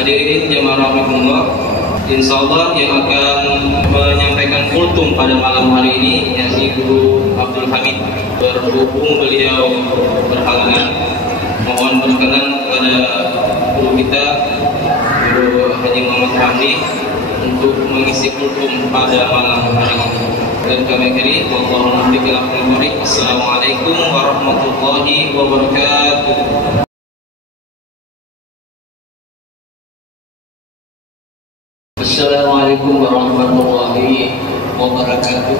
Hadirin jamaah rahimahumullah, insyaallah yang akan menyampaikan kultum pada malam hari ini yakni Guru Abdul Hamid. Berhubung beliau berhalangan, mohon berkenan kepada guru kita Guru Haji Muhammad Hamdi untuk mengisi kultum pada malam hari ini. Dan kami akhiri, wallahu muwaffiq ila aqwamit thoriq. Assalamualaikum warahmatullahi wabarakatuh. Assalamualaikum warahmatullahi wabarakatuh.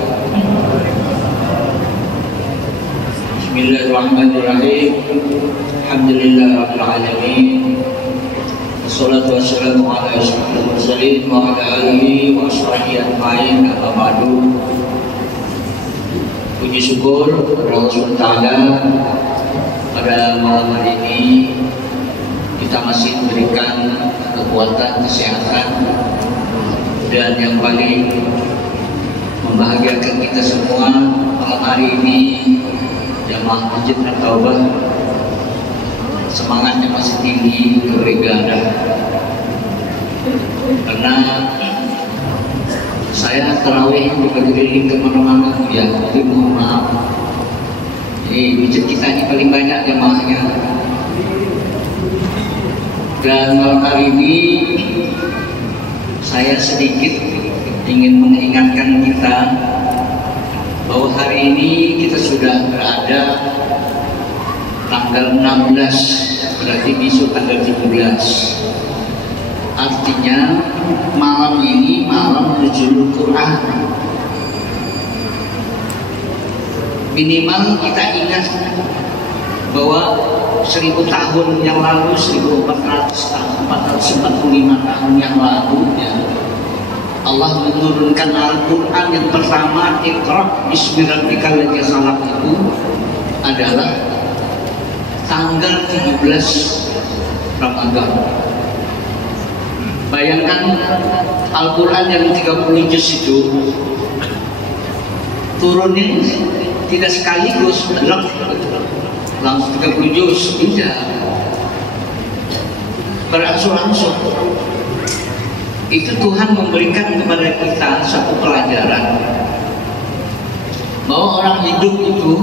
Bismillahirrahmanirrahim. Alhamdulillahirabbil alamin. Wassalatu wassalamu ala asyrofil mursalin wa ala alihi wa ashabihi ajmain. Amma ba'du. Puji syukur kepada Allah SWT pada malam hari ini kita masih diberikan kekuatan, kesehatan, dan yang paling membahagiakan kita semua malam hari ini jamaah Masjid At-Taubah semangatnya masih tinggi untuk beribadah, karena saya tarawih berkeliling kemana-mana ya, tapi mohon maaf ini masjid kita ini paling banyak jamaahnya. Dan malam hari ini saya sedikit ingin mengingatkan kita bahwa hari ini kita sudah berada tanggal 16, berarti besok tanggal 17. Artinya malam ini malam nuzulul Quran. Minimal kita ingat bahwa 1000 tahun yang lalu, 445 tahun yang lalu ya, Allah menurunkan Al-Quran yang pertama, Iqra bismi rabbikal ladzi khalaq, itu adalah tanggal 17 Ramadan. Bayangkan Al-Quran yang 30 juz itu turunnya tidak sekaligus langsung 30 juz, tidak, berangsur-angsur. Itu Tuhan memberikan kepada kita satu pelajaran bahwa orang hidup itu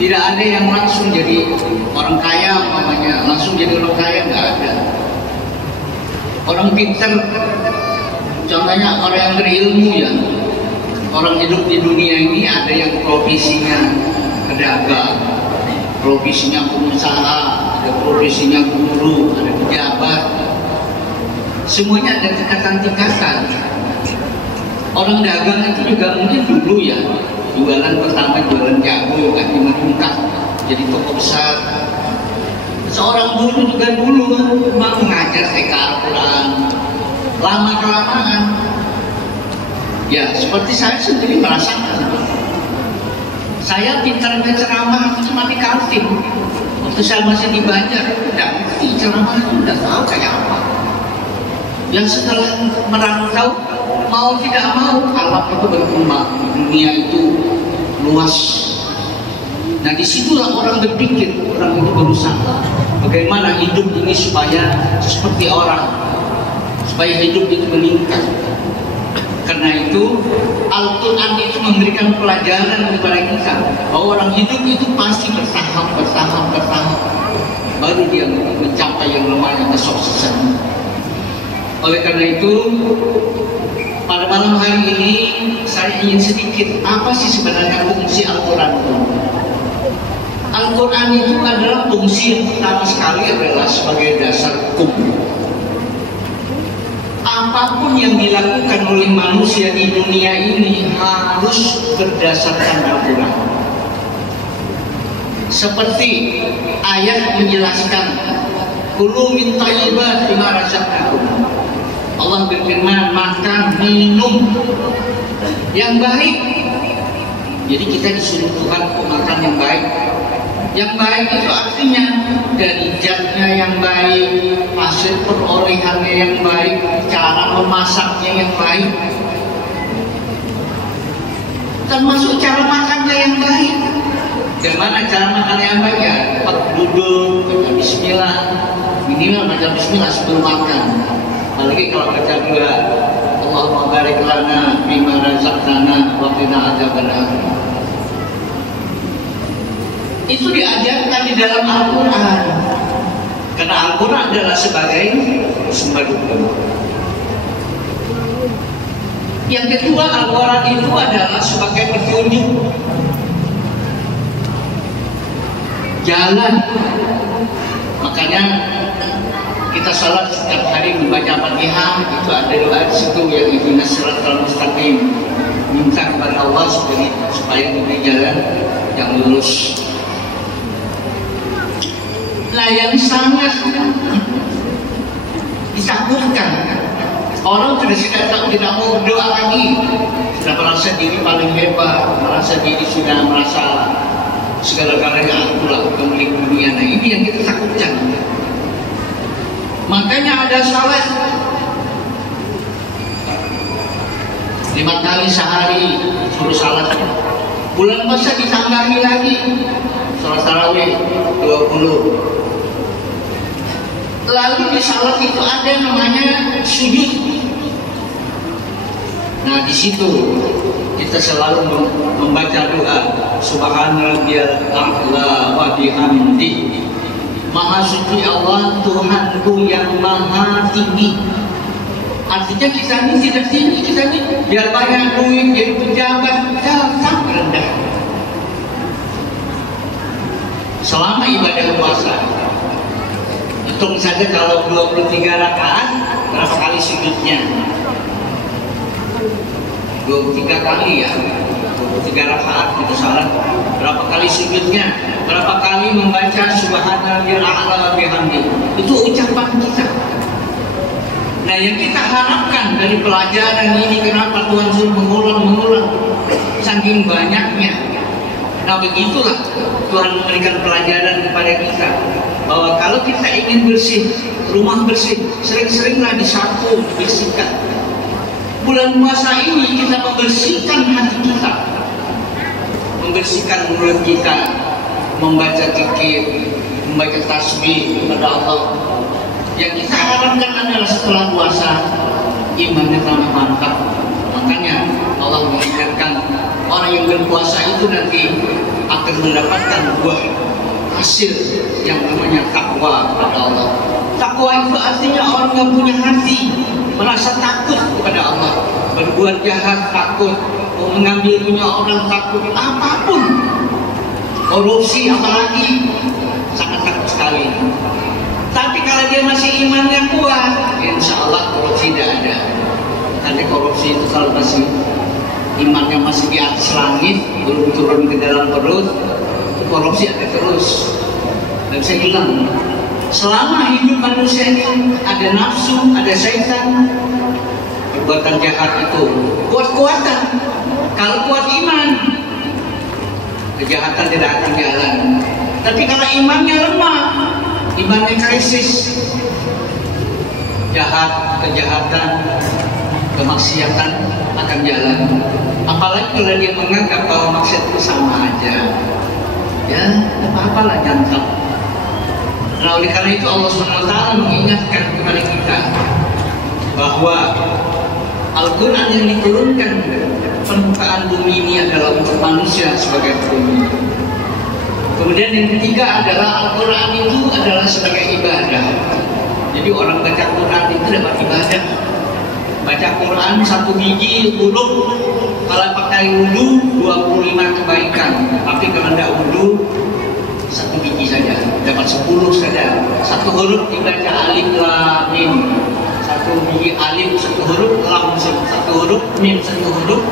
tidak ada yang langsung jadi orang kaya, umpamanya langsung jadi orang kaya, nggak ada. Orang pintar, contohnya orang yang berilmu ya, orang hidup di dunia ini ada yang profesinya pedagang, profesinya pengusaha, ada profesinya guru, ada pejabat. Semuanya ada tingkatan-tingkatan. Orang dagang itu juga mungkin dulu ya, jualan pertama jualan jagung, ganti meningkat jadi toko besar. Seorang guru juga dulu memang mengajar TK Al-Quran, lama-kelamaan ya, seperti saya sendiri merasakan. Saya pintar ceramah itu cuma di kantin. Waktu saya masih di Banjar, tidak ngerti ceramah itu, tidak tahu kayak apa. Yang setelah merantau, mau tidak mau, alam itu berkembang, dunia itu luas. Nah disitulah orang berpikir, orang itu berusaha bagaimana hidup ini supaya seperti orang, supaya hidup itu meningkat. Karena itu Al-Quran itu memberikan pelajaran kepada kita bahwa orang hidup itu pasti bertahap, baru dia mencapai yang namanya kesuksesan. Oleh karena itu pada malam hari ini saya ingin sedikit apa sih sebenarnya fungsi Al-Quran itu. Al-Quran itu adalah fungsi yang pertama sekali adalah sebagai dasar hukum. Apapun yang dilakukan oleh manusia di dunia ini harus berdasarkan Al-Quran. Seperti ayat menjelaskan, kulu min thayyibati ma razaqnakum. Allah berfirman, makan, minum yang baik. Jadi kita disuruh Tuhan untuk makan yang baik. Yang baik itu artinya dari zatnya yang baik, hasil perolehannya yang baik, cara memasaknya yang baik, termasuk cara makannya yang baik. Bagaimana cara makannya yang baik ya? Duduk, baca bismillah, minimal baca bismillah sebelum makan. Apalagi kalau baca doa Allahumma barik lana bima razaqtana wa qina adzabannar. Itu diajarkan di dalam Al-Quran, karena Al-Quran adalah sebagai sumber hukum. Yang kedua, Al-Quran itu adalah sebagai petunjuk jalan. Makanya kita salat setiap hari membaca Fatihah, itu ada doa di situ yang ihdinas siratal mustaqim, minta kepada Allah supaya diberi jalan yang lurus. Nah, yang sangat ditakutkan, orang tidak mau berdoa lagi, sudah merasa diri paling hebat, merasa diri sudah merasa segala-galanya akulah pemilik dunia. Nah, ini yang kita takutkan. Makanya ada salat 5 kali sehari suruh salat. Bulan puasa ditambahi lagi salat tarawih 20. Lalu di salat itu ada namanya sujud. Nah, di situ kita selalu membaca doa Subhanallahil a'la wa bihamdi. Maha suci Allah, Tuhanku yang maha tinggi. Artinya kita ini tidak tinggi, kita ini biar banyak duit jadi pejabat, tetap rendah. Selama ibadah puasa, hitung saja kalau 23 rakaat berapa kali sujudnya? 23 kali ya, 23 rakaat itu salat. Berapa kali sujudnya? Berapa kali membaca Subhanallahil a'la wa bihamdi? Itu ucapan kita. Nah, yang kita harapkan dari pelajaran ini, kenapa Tuhan suruh mengulang saking banyaknya. Nah, begitulah Tuhan memberikan pelajaran kepada kita, bahwa kalau kita ingin bersih, rumah bersih, sering-seringlah disapu, dibersihkan. Bulan puasa ini kita membersihkan hati kita, membersihkan mulut kita, membaca zikir, membaca tasbih kepada Allah. Yang kita harapkan adalah setelah puasa imannya tambah mantap. Makanya Allah mengingatkan orang yang berpuasa itu nanti akan mendapatkan buah hasil yang namanya takwa kepada Allah. Takwa itu artinya orang yang punya hati, merasa takut kepada Allah, berbuat jahat takut, mengambil punya orang takut, apapun, korupsi apalagi, sangat takut sekali. Tapi kalau dia masih imannya kuat, insya Allah korupsi tidak ada. Nanti korupsi itu kalau masih imannya masih di atas langit, belum turun ke dalam perut, korupsi akan terus, dan bisa hilang. Selama hidup manusia ini ada nafsu, ada syaitan, perbuatan jahat itu kuat-kuatan. Kalau kuat iman, kejahatan tidak akan jalan. Tapi kalau imannya lemah, imannya krisis, jahat, kejahatan, kemaksiatan akan jalan. Apalagi kalau dia menganggap bahwa maksiat itu sama aja, ya apa-apalah nyantap. Nah, oleh karena itu Allah SWT mengingatkan kepada kita bahwa Al-Quran yang diturunkan permukaan bumi ini adalah untuk manusia sebagai petunjuk. Kemudian yang ketiga adalah Al-Quran itu adalah sebagai ibadah. Jadi orang baca Quran itu dapat ibadah. Baca Quran 1 biji huruf, kalau pakai wudu 25 kebaikan. Tapi kalau tidak wudu 1 biji saja, dapat 10 saja. 1 huruf dibaca alif lam mim. 1 biji alif 1 huruf, lam 1 huruf, mim 1 huruf.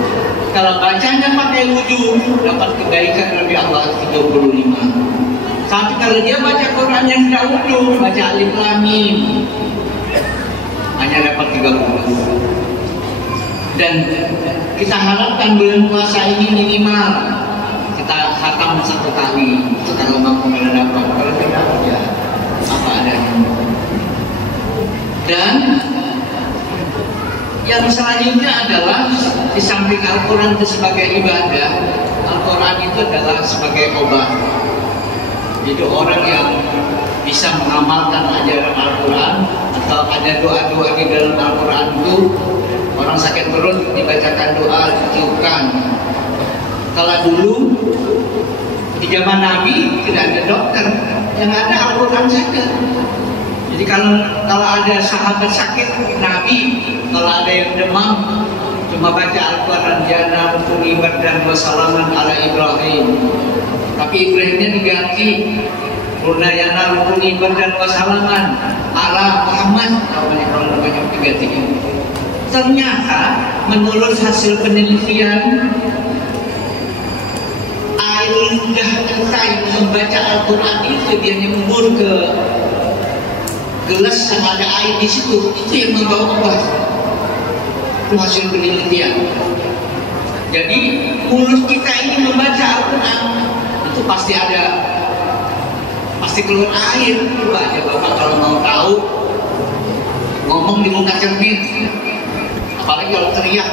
Kalau bacanya pakai wudu dapat kebaikan dari Allah 35. Tapi kalau dia baca Quran yang tidak wudu, baca alif lam mim, hanya dapat 30. Dan kita harapkan bulan puasa ini minimal kita khatam 1 kali. Itu kalau mampu dapat, kalau tidak ya apa adanya. Dan yang selanjutnya adalah di samping Al-Quran itu sebagai ibadah, Al-Quran itu adalah sebagai obat. Jadi orang yang bisa mengamalkan ajaran Al-Quran, atau ada doa-doa di dalam Al-Quran itu orang sakit perut dibacakan doa, ditiupkan. Kalau dulu di zaman Nabi tidak ada dokter, yang ada Al-Quran saja. Jadi kalau ada sahabat sakit, Nabi kalau ada yang demam cuma baca Al-Quran, jana mulibat dan wassalaman ala Ibrahim. Tapi Ibrahimnya diganti Runayana mulibat dan wassalaman ala Muhammad. Kalau banyak diganti. Ternyata menurut hasil penelitian, air lidah kita yang membaca Al-Quran itu dia nyembur ke gelas yang ada air di situ, itu yang membawa obat. Itu hasil penelitian. Jadi mulut kita ini membaca Al-Quran itu pasti keluar air. Coba aja Bapak kalau mau tahu ngomong di muka cermin, apalagi kalau teriak,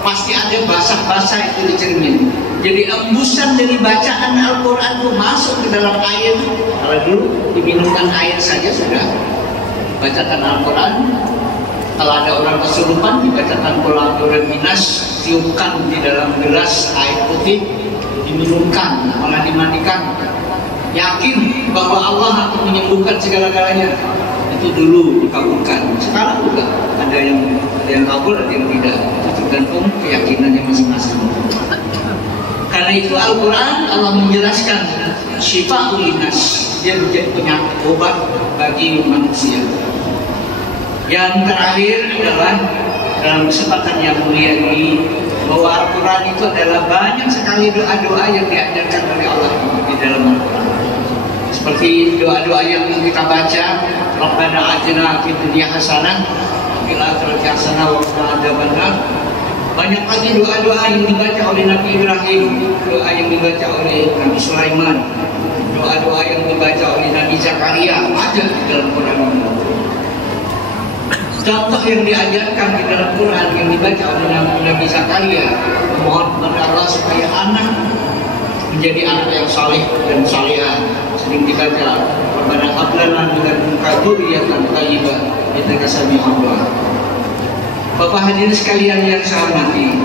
pasti ada basah-basah itu di cermin. Jadi embusan dari bacaan Al-Quran itu masuk ke dalam air. Kalau dulu diminumkan air saja sudah bacakan Al-Quran. Kalau ada orang kesurupan dibacakan Qul a'udzu birabbinas, tiupkan di dalam gelas air putih, diminumkan, malah dimandikan. Yakin bahwa Allah akan menyembuhkan segala-galanya. Itu dulu dikabulkan. Sekarang juga ada yang kabul, ada yang tidak. Itu tergantung keyakinannya masing-masing. Karena itu Al-Quran Allah menjelaskan syifa'ul linnas, dia menjadi penyakit, obat bagi manusia. Yang terakhir adalah dalam kesempatan yang mulia ini, bahwa Al-Quran itu adalah banyak sekali doa-doa yang diajarkan oleh Allah di dalam Al-Quran. Seperti doa-doa yang kita baca, Rabbana atina fid dunya hasanah wa fil akhirati hasanah wa qina adzabannar. Banyak lagi doa-doa yang dibaca oleh Nabi Ibrahim, doa yang dibaca oleh Nabi Sulaiman, doa-doa yang dibaca oleh Nabi Zakaria, ada di dalam Quran. Contoh yang diajarkan di dalam Quran yang dibaca oleh Nabi Zakaria, memohon kepada Allah supaya anak menjadi anak yang saleh dan salihah. Sering dibaca, Rabbana hab lana min ladunka dzurriyyatan thayyibah innaka sami'ud du'a. Bapak hadirin sekalian yang saya hormati,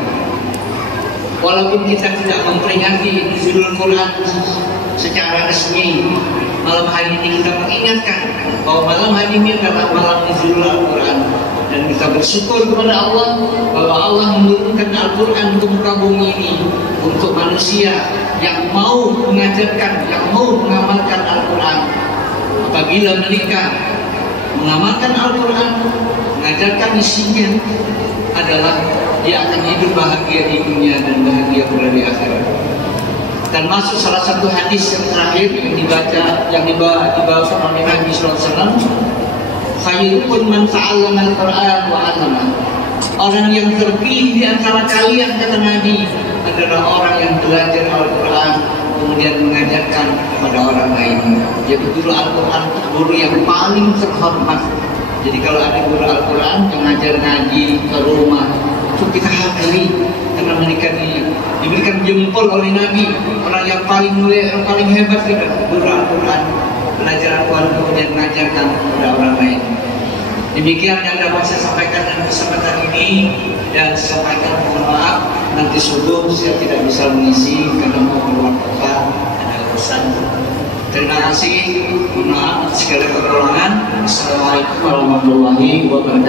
walaupun kita tidak memperingati nuzulul Quran secara resmi, malam hari ini kita mengingatkan bahwa malam hari ini adalah malam nuzulul Al-Quran, dan kita bersyukur kepada Allah bahwa Allah menurunkan Al-Quran ke muka bumi ini untuk manusia yang mau mengajarkan, yang mau mengamalkan Al-Quran. Apabila mereka mengamalkan Al-Quran, mengajarkan isinya, adalah dia akan hidup bahagia di dunia dan bahagia pula di akhirat. Dan masuk salah satu hadis yang terakhir yang dibawakan oleh Nabi SAW, khairukum man ta'allama al-Qur'an wa 'allama. Orang yang terpilih di antara kalian, kata Nabi, adalah orang yang belajar Al-Quran kemudian mengajarkan kepada orang lain. Jadi guru Al-Quran guru yang paling terhormat. Jadi kalau ada guru Al-Quran yang ngajar ngaji ke rumah, itu kita hargai, karena mereka diberikan jempol oleh Nabi, orang yang paling mulia, yang paling hebat kita, guru Al-Quran, belajar Al-Quran kemudian mengajarkan kepada orang lain. Demikian yang dapat saya sampaikan dalam kesempatan ini, dan saya sampaikan mohon maaf nanti subuh saya tidak bisa mengisi karena mau keluar kota, ada urusan. Terima kasih, mohon maaf segala kekurangan. Assalamualaikum warahmatullahi wabarakatuh.